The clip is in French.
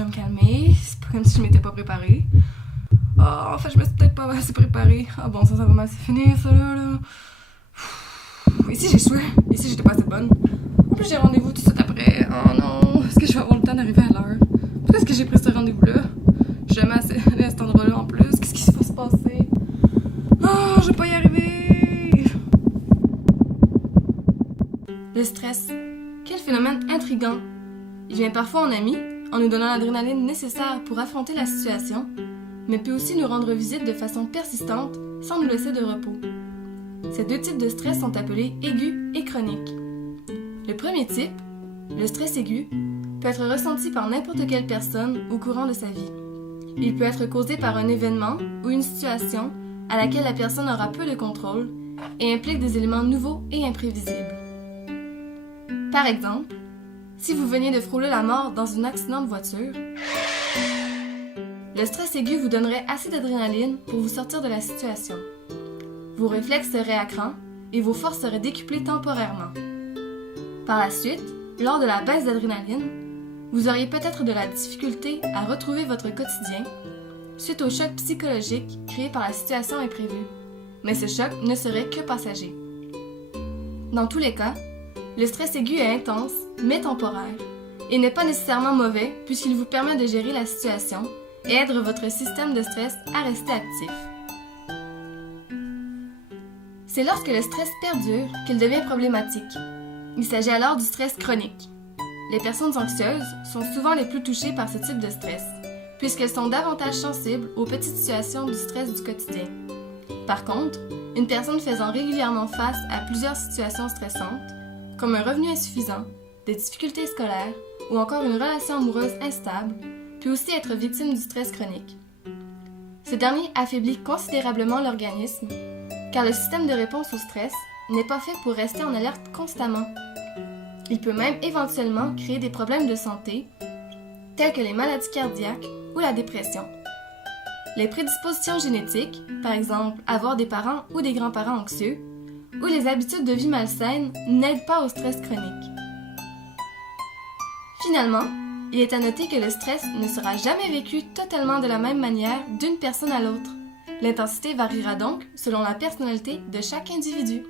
dois me calmer. C'est pas comme si je m'étais pas préparée. En fait, je me suis peut-être pas assez préparée. Bon, ça va mal se finir, ça là. Ici, j'ai échoué. Ici, j'étais pas assez bonne. En plus, j'ai rendez-vous tout de suite après. Oh non, est-ce que je vais avoir le temps d'arriver à l'heure? Pourquoi est-ce que j'ai pris ce rendez-vous-là? Je suis jamais assez allée à cet endroit-là en plus. Qu'est-ce qui va se passer? Je vais pas y arriver! Le stress. Quel phénomène intriguant! Il vient parfois en ami, en nous donnant l'adrénaline nécessaire pour affronter la situation, mais peut aussi nous rendre visite de façon persistante sans nous laisser de repos. Ces deux types de stress sont appelés aigus et chroniques. Le premier type, le stress aigu, peut être ressenti par n'importe quelle personne au courant de sa vie. Il peut être causé par un événement ou une situation à laquelle la personne aura peu de contrôle et implique des éléments nouveaux et imprévisibles. Par exemple, si vous veniez de frôler la mort dans un accident de voiture, le stress aigu vous donnerait assez d'adrénaline pour vous sortir de la situation. Vos réflexes seraient à cran et vos forces seraient décuplées temporairement. Par la suite, lors de la baisse d'adrénaline, vous auriez peut-être de la difficulté à retrouver votre quotidien suite au choc psychologique créé par la situation imprévue. Mais ce choc ne serait que passager. Dans tous les cas, le stress aigu est intense, mais temporaire, et n'est pas nécessairement mauvais puisqu'il vous permet de gérer la situation et aide votre système de stress à rester actif. C'est lorsque le stress perdure qu'il devient problématique. Il s'agit alors du stress chronique. Les personnes anxieuses sont souvent les plus touchées par ce type de stress, puisqu'elles sont davantage sensibles aux petites situations du stress du quotidien. Par contre, une personne faisant régulièrement face à plusieurs situations stressantes, comme un revenu insuffisant, des difficultés scolaires ou encore une relation amoureuse instable, peut aussi être victime du stress chronique. Ce dernier affaiblit considérablement l'organisme, car le système de réponse au stress n'est pas fait pour rester en alerte constamment. Il peut même éventuellement créer des problèmes de santé, tels que les maladies cardiaques ou la dépression. Les prédispositions génétiques, par exemple avoir des parents ou des grands-parents anxieux, ou les habitudes de vie malsaines n'aident pas au stress chronique. Finalement, il est à noter que le stress ne sera jamais vécu totalement de la même manière d'une personne à l'autre. L'intensité variera donc selon la personnalité de chaque individu.